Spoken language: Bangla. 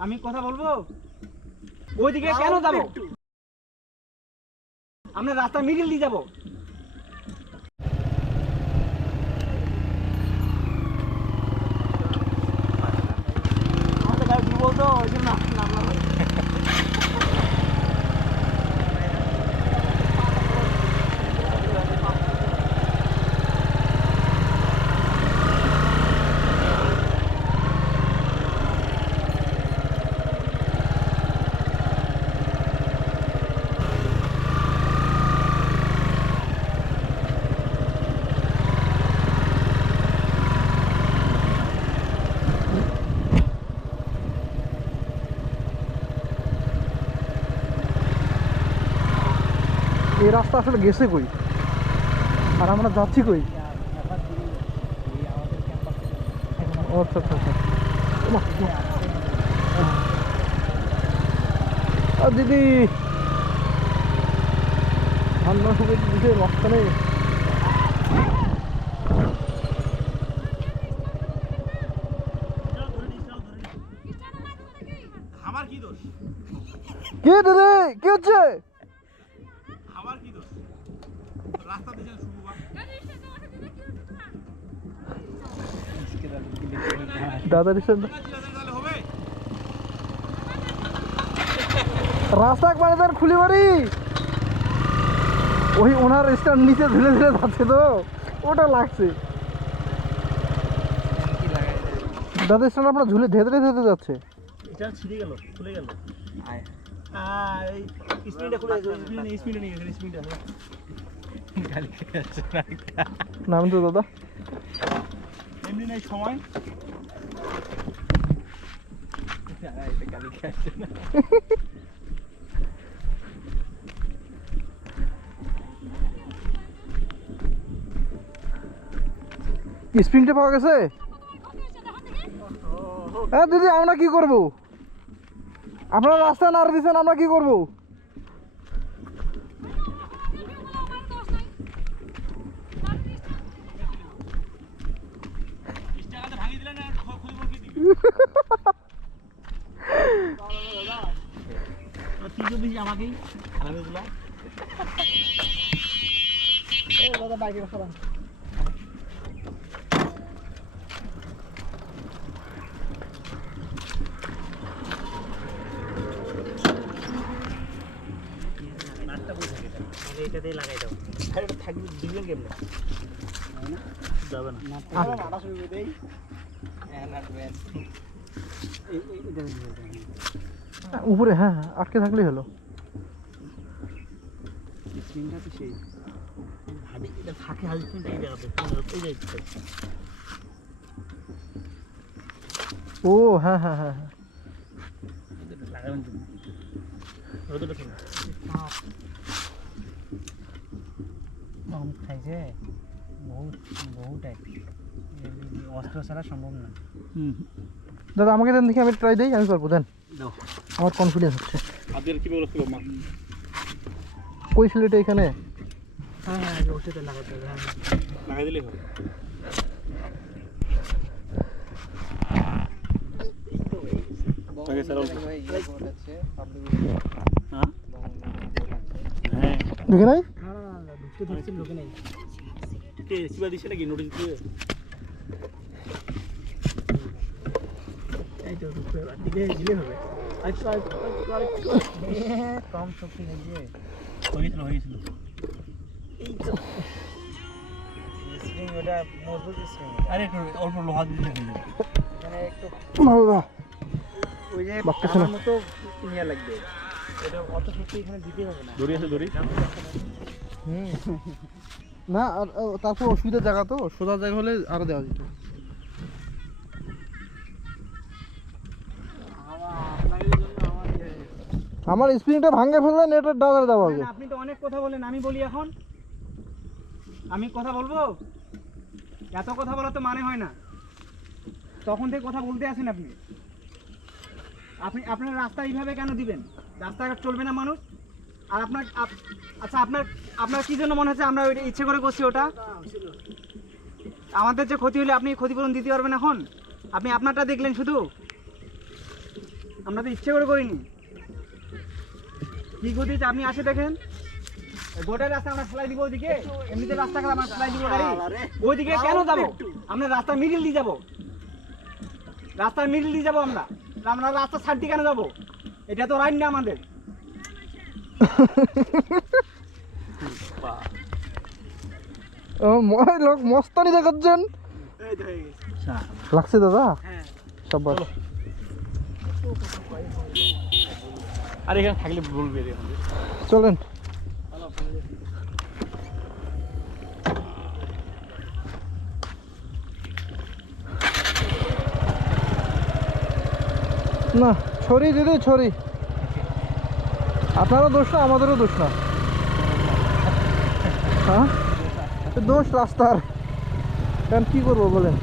আমি কথা বলবো ওইদিকে কেন যাবো আমরা রাস্তা মিডিল দিয়ে যাবো আমাদের গাড়ি ডুবো তো ওই জন্য নামলাম এই রাস্তা আসলে গেছে কই আর আমরা যাচ্ছি কই আচ্ছা আচ্ছা আচ্ছা দিদি ঠান্ডা শুকে দিছে মাঝখানে আমার কি দোষ কে দিদি কি হচ্ছে আমার কি দোষ রাস্তা দিয়ে শুরু দাদা হবে রাস্তা একবারে তার খুলি বাড়ি ওই ওনার স্ট্যান্ড নিচে ধীরে ধীরে যাচ্ছে তো ওটা লাগছে দাদা স্ট্যান্ড আপনার ঝুলে ধেতে ধেতে যাচ্ছে এটা ছিঁড়ে গেল খুলে গেল এই স্পিনটা খুলে স্পিনটা নিয়ে গেছে স্পিনটা গালি খেয়েছে নাম তো দাদা এমনি নাই সময় গালি খেয়েছে না স্প্রিংটা পাওয়া গেছে হ্যাঁ দিদি আমরা কি করব আপনারা রাস্তা না দিচ্ছেন আমরা কি করব আমাকেই খারাপ দিলাম দাদা বাইকের খারাপ এটাতে লাগাই দাও আর এটা থাকবে দিবেন কেমনে যাবে না আটা শুরু দেই উপরে হ্যাঁ হ্যাঁ আটকে থাকলেই হলো স্ক্রিনটা তো সেই হাড়ি এটা থাকে হাড়ি স্ক্রিনটা এই জায়গাতে এই জায়গাতে ও হ্যাঁ হ্যাঁ হ্যাঁ হ্যাঁ লাগাবেন রোদটা তো কম খাইছে বহুটাই অস্ত্র ছাড়া সম্ভব না দাদা আমাকে দেন দেখি আমি ট্রাই দিই আমি পারবো দেন আমার কনফিডেন্স হচ্ছে আপনাদের কি বলছিল মা কই ছিল এখানে হ্যাঁ হ্যাঁ ওটাতে লাগাতে হবে হ্যাঁ লাগাই দিলেই হবে দেখে নাই ঢুকতে ধরছিল ঢুকে নাই কে সিবা দিছে নাকি নোটিস দিয়ে এই তো ঢুকতে দিলে হবে আচ্ছা কম শক্তি নেই যে হয়ে গেছিল এই তো স্প্রিং ওটা মজবুত স্প্রিং আরে একটু অল্প লোহা দিলে হয়ে যাবে মানে একটু বাবা ওই যে আমার মতো নিয়ে লাগবে এটা অত শক্তি এখানে দিতে হবে না দড়ি আছে দড়ি না আর তারপর অসুবিধার জায়গা তো সোজা জায়গা হলে আরো দেওয়া যেত আমার স্প্রিংটা ভাঙে ফেললেন এটা ডালার দেওয়া হবে আপনি তো অনেক কথা বলেন আমি বলি এখন আমি কথা বলবো এত কথা বলা তো মানে হয় না তখন থেকে কথা বলতে আছেন আপনি আপনি আপনার রাস্তা এইভাবে কেন দিবেন রাস্তাঘাট চলবে না মানুষ আর আপনার আচ্ছা আপনার কি জন্য মনে হচ্ছে আমরা ওইটা ইচ্ছে করে করছি ওটা আমাদের যে ক্ষতি হলে আপনি ক্ষতিপূরণ দিতে পারবেন এখন আপনি আপনারটা দেখলেন শুধু আমরা তো ইচ্ছে করে করিনি। কি গতিতে আপনি আসে দেখেন, গোটা রাস্তা আমরা ফেলাই দিব ওইদিকে, এমনিতে রাস্তা খারাপ আমরা ফেলাই দিব গাড়ি, ওইদিকে কেন যাবো? আমরা রাস্তার মিডিল দিয়ে যাবো, রাস্তার মিডিল দিয়ে যাবো আমরা, আমরা রাস্তার সাইড দিয়ে কেন যাবো? এটা তো রাইট না আমাদের। লোক মস্তানি দেখাচ্ছেন, লাগছে দাদা হ্যাঁ সবার। আর এখানে থাকলে বলবে চলেন। না ছড়ি দিদি ছড়ি, আপনারও দোষ না আমাদেরও দোষ না, হ্যাঁ দোষ রাস্তার, কারণ কি করবো বলেন।